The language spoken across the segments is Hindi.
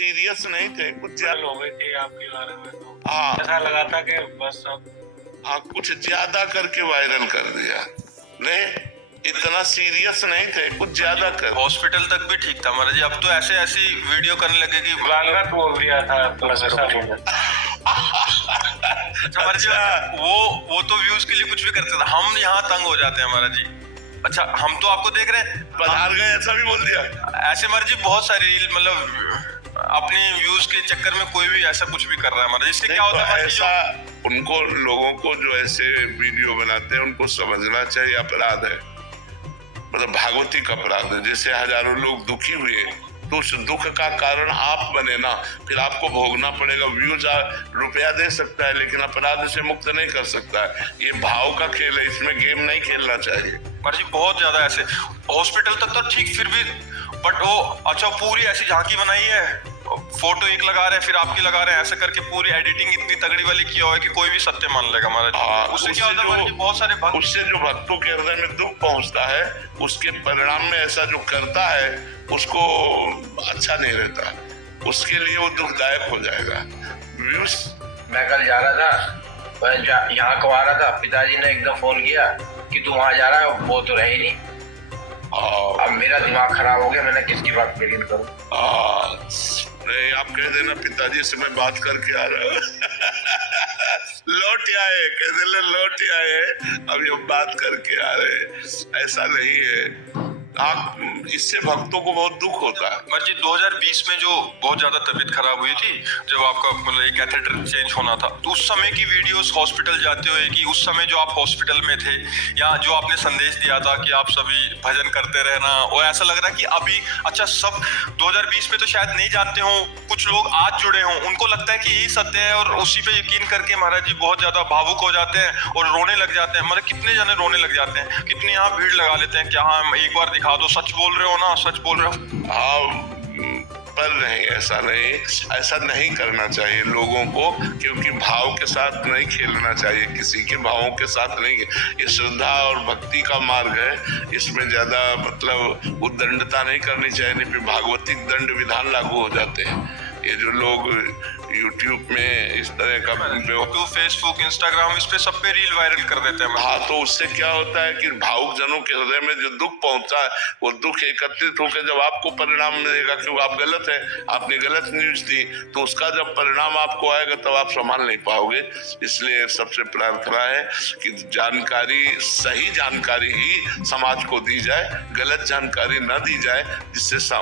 सीरियस नहीं थे, कुछ ज्यादा हो गई थी आपके बारे में, तो हाँ ऐसा लगा था कि बस अब हाँ कुछ ज्यादा करके वायरल कर दिया। नहीं, इतना सीरियस नहीं थे, कुछ ज्यादा कर। हॉस्पिटल तक भी ठीक था महाराज जी, अब तो ऐसे ऐसी वीडियो करने लगे कि गलत बोल दिया था प्लस ऐसा बोला। अच्छा महाराज जी, वो तो व्यूज के लिए कुछ भी करते थे, हम यहाँ तंग हो जाते हैं महाराज जी। अच्छा हम तो आपको देख रहे हैं, बाहर गए ऐसा भी बोल दिया। ऐसे महाराज जी बहुत सारी रील, मतलब अपने व्यूज के चक्कर में कोई भी ऐसा कुछ भी कर रहा है महाराज, इससे क्या होता है ऐसा उनको, लोगों को जो ऐसे वीडियो बनाते हैं उनको समझना चाहिए अपराध है, मतलब भागवती का अपराध है। जैसे हजारों लोग दुखी हुए तो उस दुख का कारण आप बने ना, फिर आपको भोगना पड़ेगा। व्यूज रुपया दे सकता है लेकिन अपराध से मुक्त नहीं कर सकता है। ये भाव का खेल है, इसमें गेम नहीं खेलना चाहिए महाराज जी। बहुत ज्यादा ऐसे हॉस्पिटल तक तो ठीक, फिर भी बट वो अच्छा पूरी ऐसी झांकी बनाई है, फोटो एक लगा रहे हैं फिर आपकी लगा रहे हैं, ऐसे करके पूरी एडिटिंग इतनी तगड़ी वाली किया हुआ है कि कोई भी सत्य मान लेगा महाराज। उससे क्या होता है, बहुत सारे भक्त, उससे जो भक्तों के हृदय में दुख पहुंचता है, उसके परिणाम में ऐसा जो करता है उसको अच्छा नहीं रहता, उसके लिए वो दुखदायक हो जाएगा। व्यूज मैं कल जा रहा था, मैं यहाँ को आ रहा था, पिताजी ने एकदम फोन किया कि तू वहाँ जा रहा है, वो तो रहे नहीं। अब मेरा दिमाग खराब हो गया, मैंने किसकी बात यकीन करूं। नहीं, आप कह देना पिताजी से मैं बात करके आ रहा हूँ। लौट आए, कह देना लौट आए, अभी हम बात करके आ रहे हैं, ऐसा नहीं है। इससे भक्तों को बहुत दुख होता है। महाराज जी 2020 में जो बहुत ज्यादा तबीयत खराब हुई थी, जब आपका मतलब एक कैथेटर चेंज होना था, तो उस समय की वीडियोस हॉस्पिटल जाते हुए कि उस समय जो आप हॉस्पिटल में थे, या जो आपने संदेश दिया था कि आप सभी भजन करते रहना, और ऐसा लग रहा है कि अभी अच्छा सब 2020 में तो शायद नहीं जानते हो, कुछ लोग आज जुड़े हों, उनको लगता है कि यही सत्य है और उसी पे यकीन करके महाराज जी बहुत ज्यादा भावुक हो जाते हैं और रोने लग जाते हैं। मतलब कितने जने रोने लग जाते हैं, कितने यहाँ भीड़ लगा लेते हैं कि हाँ एक बार दिखा दो, सच बोल रहे हो ना, सच बोल रहे हो। हाँ, पर नहीं, ऐसा नहीं करना चाहिए लोगों को, क्योंकि भाव के साथ नहीं खेलना चाहिए, किसी के भावों के साथ नहीं। ये श्रद्धा और भक्ति का मार्ग है, इसमें ज्यादा मतलब उद्दंडता नहीं करनी चाहिए, नहीं फिर भागवतिक दंड विधान लागू हो जाते हैं। ये जो लोग यूट्यूब में इस तरह का यूट्यूब, फेसबुक, इंस्टाग्राम, इस पे सब पे रील वायरल कर देते हैं। हाँ, तो उससे क्या होता है कि भावुक जनों के हृदय में जो दुख पहुंचा है, वो दुख एकत्रित होकर जब आपको परिणाम मिलेगा कि आप गलत है, आपने गलत न्यूज दी, तो उसका जब परिणाम आपको आएगा तब आप संभाल नहीं पाओगे। इसलिए सबसे प्रार्थना है कि जानकारी, सही जानकारी ही समाज को दी जाए, गलत जानकारी न दी जाए, जिससे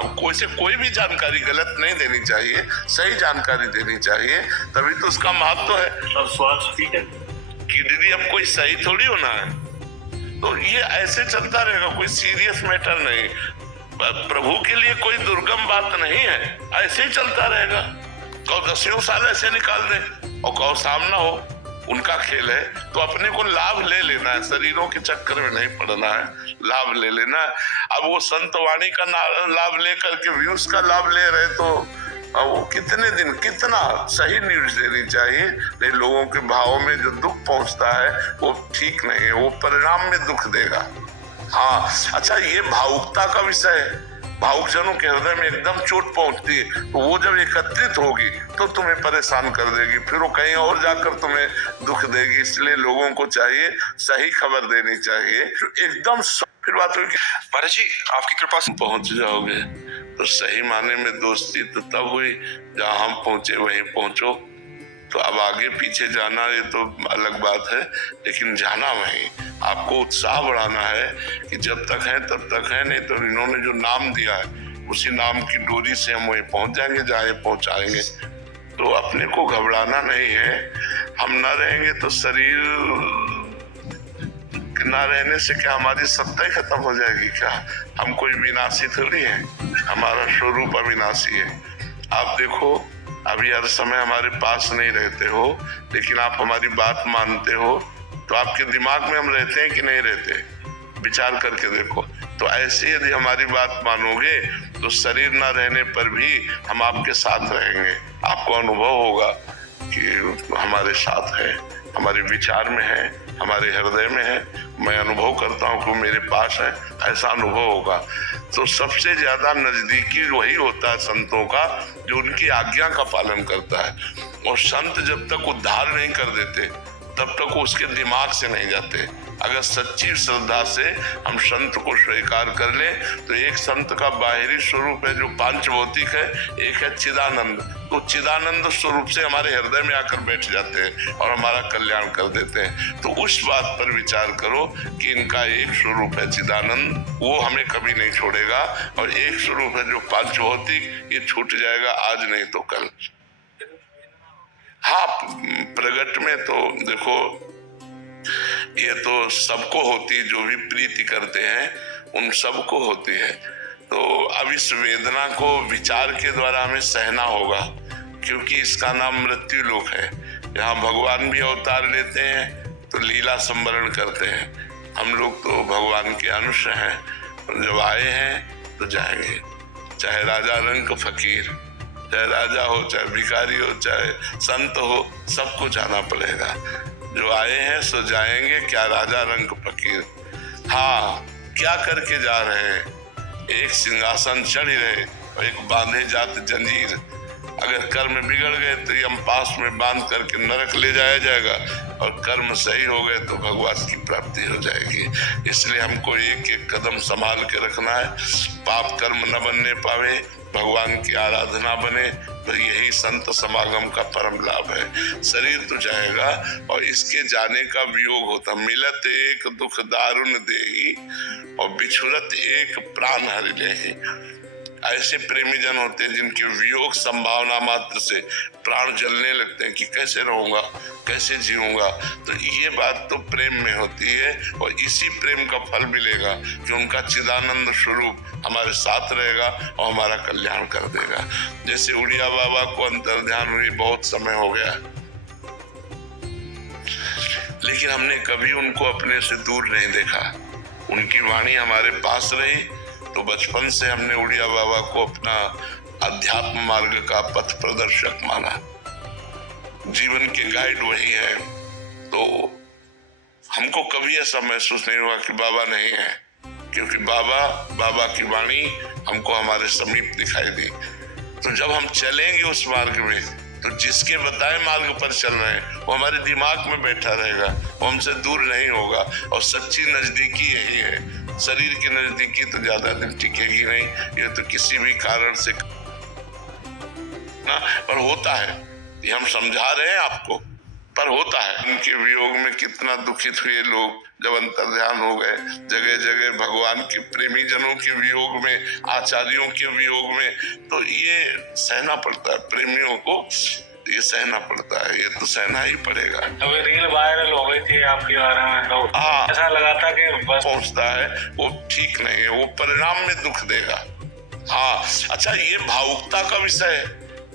कोई भी जानकारी गलत नहीं देनी चाहिए, सही जानकारी देनी चाहिए, तभी तो उसका महत्व है। और स्वास्थ्य ठीक है, किडनी अब कोई सही थोड़ी होना है, तो ये ऐसे चलता रहेगा, कोई सीरियस मैटर नहीं, प्रभु के लिए कोई दुर्गम बात नहीं है, ऐसे ही चलता रहेगा। कौ 10 साल ऐसे निकाल दे और कौ सामना हो, उनका खेल है, तो अपने को लाभ ले लेना है, शरीरों के चक्कर में नहीं पड़ना है, लाभ ले लेना है। अब वो संत वाणी का लाभ लेकर के व्यूज का लाभ ले रहे, तो वो कितने दिन, कितना सही न्यूज देनी चाहिए। नहीं, लोगों के भावों में जो दुख पहुंचता है वो ठीक नहीं है, वो परिणाम में दुख देगा। हाँ, अच्छा, ये भावुकता का विषय है, भावुक जनों के हृदय में एकदम चोट पहुंचती है, तो वो जब एकत्रित होगी तो तुम्हें परेशान कर देगी, फिर वो कहीं और जाकर तुम्हें दुख देगी। इसलिए लोगों को चाहिए सही खबर देनी चाहिए, एकदम फिर बात होगी। महाराज जी आपकी कृपा से पहुंच जाओगे तो सही माने में दोस्ती तो तब हुई जहाँ हम पहुंचे वहीं पहुंचो। तो अब आगे पीछे जाना ये तो अलग बात है, लेकिन जाना वहीं, आपको उत्साह बढ़ाना है कि जब तक है तब तक है, नहीं तो इन्होंने जो नाम दिया है उसी नाम की डोरी से हम वहीं पहुंच जाएंगे जहाँ पहुंचाएंगे। तो अपने को घबराना नहीं है, हम ना रहेंगे तो शरीर ना रहने से क्या हमारी सत्ता ही खत्म हो जाएगी क्या? हम कोई विनाशी थोड़ी है, हमारा स्वरूप अविनाशी है। आप देखो, अभी हर समय हमारे पास नहीं रहते हो, लेकिन आप हमारी बात मानते हो, तो आपके दिमाग में हम रहते हैं कि नहीं रहते, विचार करके देखो। तो ऐसे यदि हमारी बात मानोगे तो शरीर ना रहने पर भी हम आपके साथ रहेंगे, आपको अनुभव होगा कि हमारे साथ है, हमारे विचार में है, हमारे हृदय में है, मैं अनुभव करता हूँ कि मेरे पास है, ऐसा अनुभव होगा। तो सबसे ज्यादा नजदीकी वही होता है संतों का जो उनकी आज्ञा का पालन करता है। और संत जब तक उद्धार नहीं कर देते तब तक वो उसके दिमाग से नहीं जाते। अगर सच्ची श्रद्धा से हम संत को स्वीकार कर ले तो एक संत का बाहरी स्वरूप है जो पांच भौतिक है, एक है चिदानंद। तो चिदानंद स्वरूप से हमारे हृदय में आकर बैठ जाते हैं और हमारा कल्याण कर देते हैं। तो उस बात पर विचार करो कि इनका एक स्वरूप है चिदानंद, वो हमें कभी नहीं छोड़ेगा, और एक स्वरूप है जो पांच भौतिक, ये छूट जाएगा आज नहीं तो कल। हाँ, प्रगट में तो देखो ये तो सबको होती, जो भी प्रीति करते हैं उन सबको होती है। तो अब इस वेदना को विचार के द्वारा हमें सहना होगा, क्योंकि इसका नाम मृत्यु लोक है। यहाँ भगवान भी अवतार लेते हैं तो लीला संवरण करते हैं। हम लोग तो भगवान के अंश हैं, और जब आए हैं तो जाएंगे। चाहे राजा रंक फकीर, चाहे राजा हो, चाहे भिखारी हो, चाहे संत हो, सबको जाना पड़ेगा। जो आए हैं सो जाएंगे, क्या राजा रंग फकीर। हाँ, क्या करके जा रहे हैं? एक सिंहासन चढ़ रहे और एक बांधे जात जंजीर। अगर कर्म बिगड़ गए तो यम पास में बांध करके नरक ले जाया जाएगा, और कर्म सही हो गए तो भगवान की प्राप्ति हो जाएगी। इसलिए हमको एक एक कदम संभाल के रखना है, पाप कर्म न बनने पावे, भगवान की आराधना बने, तो यही संत समागम का परम लाभ है। शरीर तो जाएगा और इसके जाने का वियोग होता। मिलत एक दुख दारुण देही और बिछुरत एक प्राण हरि लेहि। ऐसे प्रेमी जन होते हैं जिनके वियोग संभावना मात्र से प्राण जलने लगते हैं कि कैसे रहूंगा, कैसे जीऊंगा। तो ये बात तो प्रेम में होती है, और इसी प्रेम का फल मिलेगा कि उनका चिदानंद स्वरूप हमारे साथ रहेगा और हमारा कल्याण कर देगा। जैसे उड़िया बाबा को अंतर्ध्यान हुई बहुत समय हो गया, लेकिन हमने कभी उनको अपने से दूर नहीं देखा। उनकी वाणी हमारे पास रही, तो बचपन से हमने उड़िया बाबा को अपना अध्यात्म मार्ग का पथ प्रदर्शक माना। जीवन के गाइड वही है। तो हमको कभी ऐसा महसूस नहीं हुआ कि बाबा नहीं है, क्योंकि बाबा की वाणी हमको हमारे समीप दिखाई दी। तो जब हम चलेंगे उस मार्ग में, तो जिसके बताए मार्ग पर चल रहे हैं वो हमारे दिमाग में बैठा रहेगा, वो हमसे दूर नहीं होगा। और सच्ची नजदीकी यही है। शरीर की नजदीकी तो ज्यादा दिन टिकेगी नहीं, ये तो किसी भी कारण से ना, पर होता है। ये हम समझा रहे हैं आपको, पर होता है। उनके वियोग में कितना दुखित हुए लोग जब अंतर्ध्यान हो गए। जगह जगह भगवान के प्रेमी जनों के वियोग में, आचार्यों के वियोग में, तो ये सहना पड़ता है। प्रेमियों को ये सहना पड़ता है, ये तो सहना ही पड़ेगा। अभी रील वायरल हो गई थी आपके बारे में, तो ऐसा लगा था कि बस पहुंचता है, वो ठीक नहीं है, वो परिणाम में दुख देगा। हाँ, अच्छा, ये भावुकता का विषय है।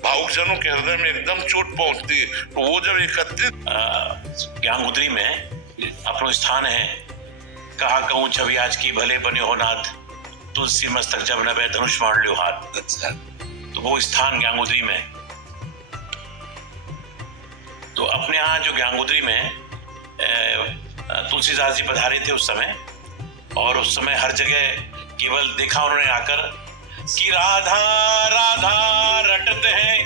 भावुक जनों के हृदय में एकदम चोट पहुंचती है, तो वो जब एकत्रित ज्ञानमुद्री में अपनो स्थान है। कहा कहूँ छवि आज की भले बने हो नाथ, तुलसी मस्तक जब नभे धनुष मार लियो हाथ। तो वो स्थान ज्ञानमुद्री में। तो अपने यहाँ जो ज्ञानमुद्री में तुलसीदास जी पधारे थे उस समय, और उस समय हर जगह केवल देखा उन्होंने आकर कि राधा राधा रटते हैं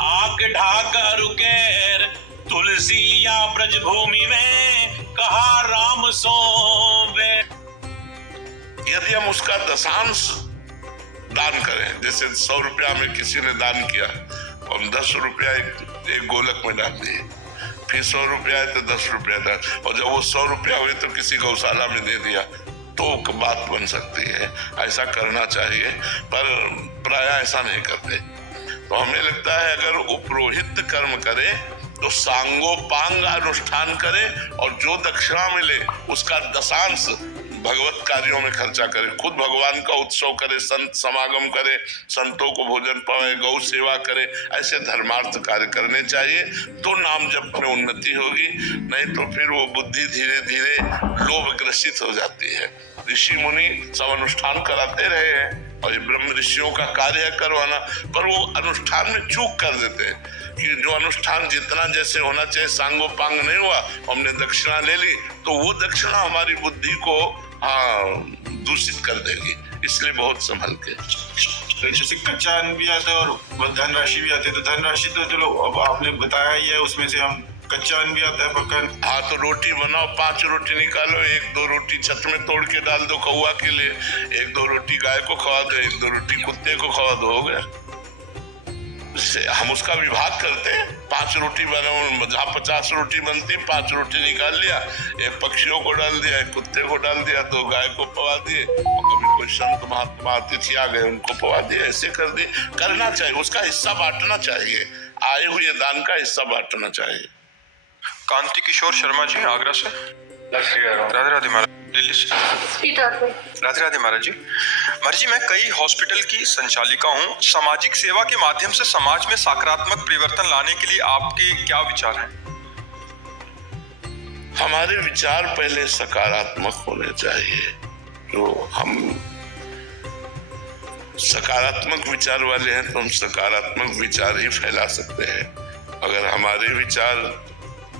आग ढाका रुकेर तुलसी या ब्रज भूमि में कहा राम सोवे। यदि हम उसका दशांश दान करें, जैसे 100 रुपया में किसी ने दान किया, और 10 रुपया एक गोलक में डाल दिए, फिर 100 रुपया है तो 10 रुपया डाल, और जब वो 100 रुपया हुए तो किसी गौशाला में दे दिया, तो बात बन सकती है। ऐसा करना चाहिए, पर प्राय ऐसा नहीं करते। तो हमें लगता है अगर उपरोहित कर्म करे तो सांगोपांग अनुष्ठान करे, और जो दक्षिणा मिले उसका दशांश भगवत कार्यों में खर्चा करे। खुद भगवान का उत्सव करे, संत समागम करे, संतों को भोजन पावे, गौ सेवा करे। ऐसे धर्मार्थ कार्य करने चाहिए, तो नाम जप में उन्नति होगी। नहीं तो फिर वो बुद्धि धीरे धीरे लोभ ग्रसित हो जाती है। ऋषि मुनि सब अनुष्ठान कराते रहे हैं, और ये ब्रह्म ऋषियों का कार्य है करवाना, पर वो अनुष्ठान में चूक कर देते हैं कि जो अनुष्ठान जितना जैसे होना चाहिए सांगोपांग नहीं हुआ, हमने दक्षिणा ले ली तो वो दक्षिणा हमारी बुद्धि को दूषित कर देगी, इसलिए बहुत संभल के। तो जैसे कच्चा अन्न भी आता है और धनराशि भी आती है, तो धनराशि तो चलो अब आपने बताया ही है, उसमें से हम कच्चा अन्न भी आता है पक्का। हाँ, तो रोटी बनाओ, 5 रोटी निकालो, 1-2 रोटी छत में तोड़ के डाल दो कौवा के लिए, 1-2 रोटी गाय को खवा दो, 1-2 रोटी कुत्ते को खवा दो, हो गया। हम उसका विभाग करते हैं, 5 रोटी बनाओ, जहाँ 50 रोटी बनती 5 रोटी निकाल लिया, 1 पक्षियों को डाल दिया, 1 कुत्ते को डाल दिया, 2 गाय को पवा दिए, और कभी कोई संत महात्मा अतिथि आ गए उनको पवा दिए, ऐसे कर दिए। करना चाहिए, उसका हिस्सा बांटना चाहिए, आए हुए दान का हिस्सा बांटना चाहिए। कांति किशोर शर्मा जी आगरा से। राधे राधे महाराज, दिल्ली से। राधे राधे महाराज जी। महाराज जी, मैं कई हॉस्पिटल की संचालिका हूँ। सामाजिक सेवा के माध्यम से समाज में सकारात्मक परिवर्तन लाने के लिए आपके क्या विचार हैं? हमारे विचार पहले सकारात्मक होने चाहिए। जो हम सकारात्मक विचार वाले हैं तो हम सकारात्मक विचार ही फैला सकते हैं। अगर हमारे विचार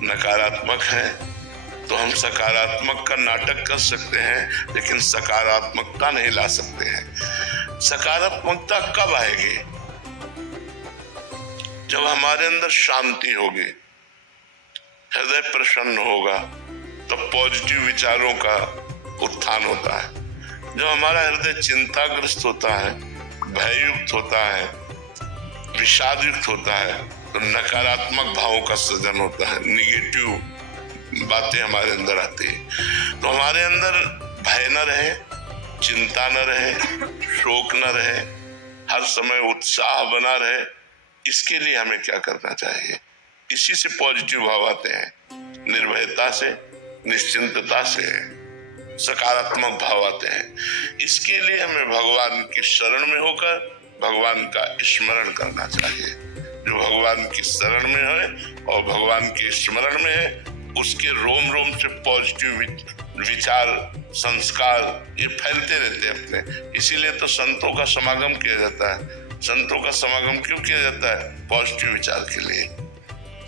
नकारात्मक हैं तो हम सकारात्मक का नाटक कर सकते हैं, लेकिन सकारात्मकता नहीं ला सकते हैं। सकारात्मकता कब आएगी? जब हमारे अंदर शांति होगी, हृदय प्रसन्न होगा, तब पॉजिटिव विचारों का उत्थान होता है। जब हमारा हृदय चिंताग्रस्त होता है, भययुक्त होता है, विषाद युक्त होता है, तो नकारात्मक भावों का सृजन होता है, निगेटिव बातें हमारे अंदर आती है। तो हमारे अंदर भय न रहे, चिंता न रहे, शोक न रहे, हर समय उत्साह बना रहे, इसके लिए हमें क्या करना चाहिए? इसी से पॉजिटिव भाव आते हैं, निर्भयता से, निश्चिंतता से सकारात्मक भाव आते हैं। इसके लिए हमें भगवान की शरण में होकर भगवान का स्मरण करना चाहिए। जो भगवान की शरण में है और भगवान के स्मरण में है, उसके रोम रोम से पॉजिटिव विचार, संस्कार ये फैलते रहते हैं अपने। इसीलिए तो संतों का समागम किया जाता है। संतों का समागम क्यों किया जाता है? पॉजिटिव विचार के लिए।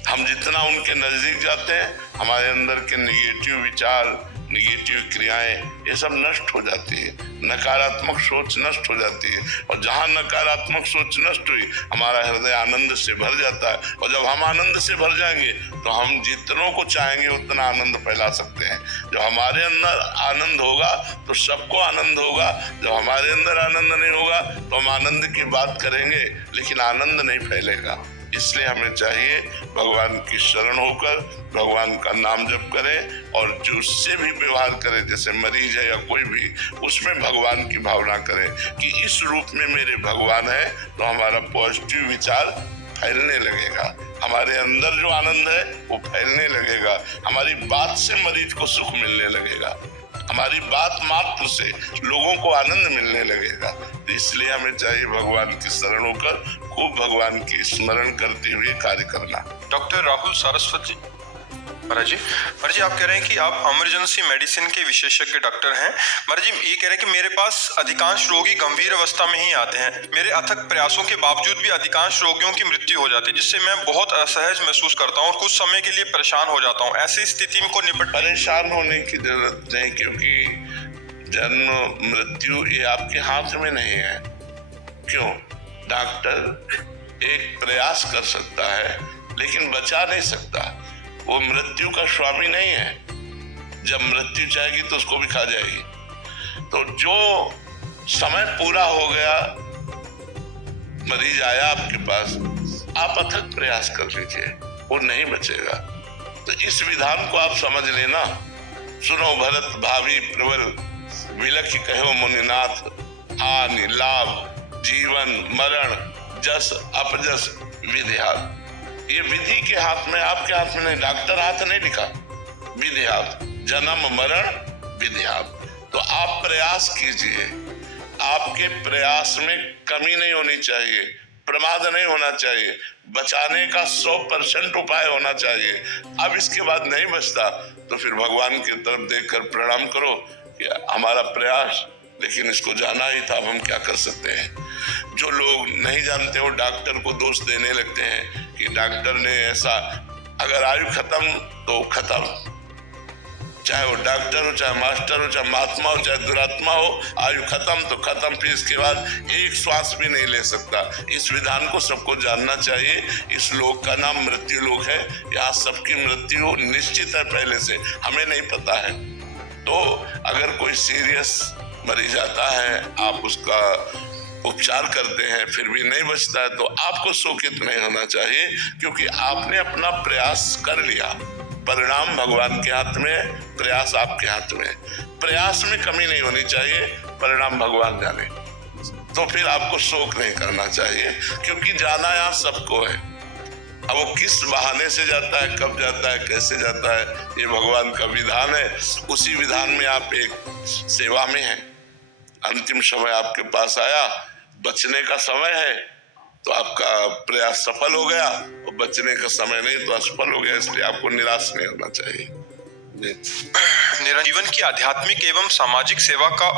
हम जितना उनके नजदीक जाते हैं, हमारे अंदर के निगेटिव विचार, निगेटिव क्रियाएं ये सब नष्ट हो जाती है, नकारात्मक सोच नष्ट हो जाती है। और जहाँ नकारात्मक सोच नष्ट हुई, हमारा हृदय आनंद से भर जाता है। और जब हम आनंद से भर जाएंगे तो हम जितनों को चाहेंगे उतना आनंद फैला सकते हैं। जब हमारे अंदर आनंद होगा तो सबको आनंद होगा। जब हमारे अंदर आनंद नहीं होगा तो हम आनंद की बात करेंगे लेकिन आनंद नहीं फैलेगा। इसलिए हमें चाहिए भगवान की शरण होकर भगवान का नाम जप करें, और जो उससे भी व्यवहार करें, जैसे मरीज है या कोई भी, उसमें भगवान की भावना करें कि इस रूप में मेरे भगवान है, तो हमारा पॉजिटिव विचार फैलने लगेगा। हमारे अंदर जो आनंद है वो फैलने लगेगा। हमारी बात से मरीज को सुख मिलने लगेगा, हमारी बात मात्र से लोगों को आनंद मिलने लगेगा। तो इसलिए हमें चाहिए भगवान की शरण होकर खूब भगवान की स्मरण करते हुए कार्य करना। डॉक्टर राहुल सारस्वत जी। महाराज जी आप कह रहे हैं कि आप इमरजेंसी मेडिसिन के विशेषज्ञ डॉक्टर हैं। महाराज जी ये कह रहे हैं कि मेरे पास अधिकांश रोगी गंभीर अवस्था में ही आते हैं। मेरे अथक प्रयासों के बावजूद भी अधिकांश रोगियों की मृत्यु हो जाती है, जिससे मैं बहुत असहज महसूस करता हूँ और कुछ समय के लिए परेशान हो जाता हूँ। ऐसी स्थिति को निपट परेशान होने की जरूरत नहीं, क्योंकि जन्म मृत्यु ये आपके हाथ में नहीं है। क्यों? डॉक्टर एक प्रयास कर सकता है लेकिन बचा नहीं सकता। वो मृत्यु का स्वामी नहीं है। जब मृत्यु चाहेगी तो उसको भी खा जाएगी। तो जो समय पूरा हो गया, मरीज आया आपके पास, आप अथक प्रयास कर लीजिए, वो नहीं बचेगा। तो इस विधान को आप समझ लेना। सुनो भरत भावी प्रवर, विलख कहो मुनिनाथ, हानि लाभ जीवन मरण जस अपजस विधि हाथ। ये विधि के हाथ में, आपके हाथ में नहीं। डॉक्टर हाथ नहीं लिखा, विधि हाथ, जन्म मरण विधि हाथ। तो आप प्रयास कीजिए, आपके प्रयास में कमी नहीं होनी चाहिए, प्रमाद नहीं होना चाहिए, बचाने का 100% उपाय होना चाहिए। अब इसके बाद नहीं बचता तो फिर भगवान की तरफ देखकर प्रणाम करो कि हमारा प्रयास लेकिन इसको जाना ही था, अब हम क्या कर सकते हैं। जो लोग नहीं जानते वो डॉक्टर को दोष देने लगते हैं कि डॉक्टर ने ऐसा, अगर आयु खत्म तो खत्म, चाहे वो डॉक्टर हो, चाहे मास्टर हो, चाहे महात्मा हो, चाहे दुरात्मा हो, आयु खत्म तो खत्म, फिर इसके बाद एक श्वास भी नहीं ले सकता। इस विधान को सबको जानना चाहिए। इस लोक का नाम मृत्यु लोक है, यहाँ सबकी मृत्यु निश्चित है, पहले से हमें नहीं पता है। तो अगर कोई सीरियस मरीज आता है, आप उसका उपचार करते हैं, फिर भी नहीं बचता है, तो आपको शोकित नहीं होना चाहिए, क्योंकि आपने अपना प्रयास कर लिया। परिणाम भगवान के हाथ में, प्रयास आपके हाथ में। प्रयास में कमी नहीं होनी चाहिए, परिणाम भगवान जाने। तो फिर आपको शोक नहीं करना चाहिए, क्योंकि जाना यहाँ सबको है। अब वो किस बहाने से जाता है, कब जाता है, कैसे जाता है, ये भगवान का विधान है। उसी विधान में आप एक सेवा में हैं। अंतिम समय आपके पास आया, बचने का समय है, तो आपका प्रयास सफल हो गया, और बचने का समय नहीं तो असफल हो गया, इसलिए आपको निराश नहीं होना चाहिए। जीवन की आध्यात्मिक एवं सामाजिक सेवा का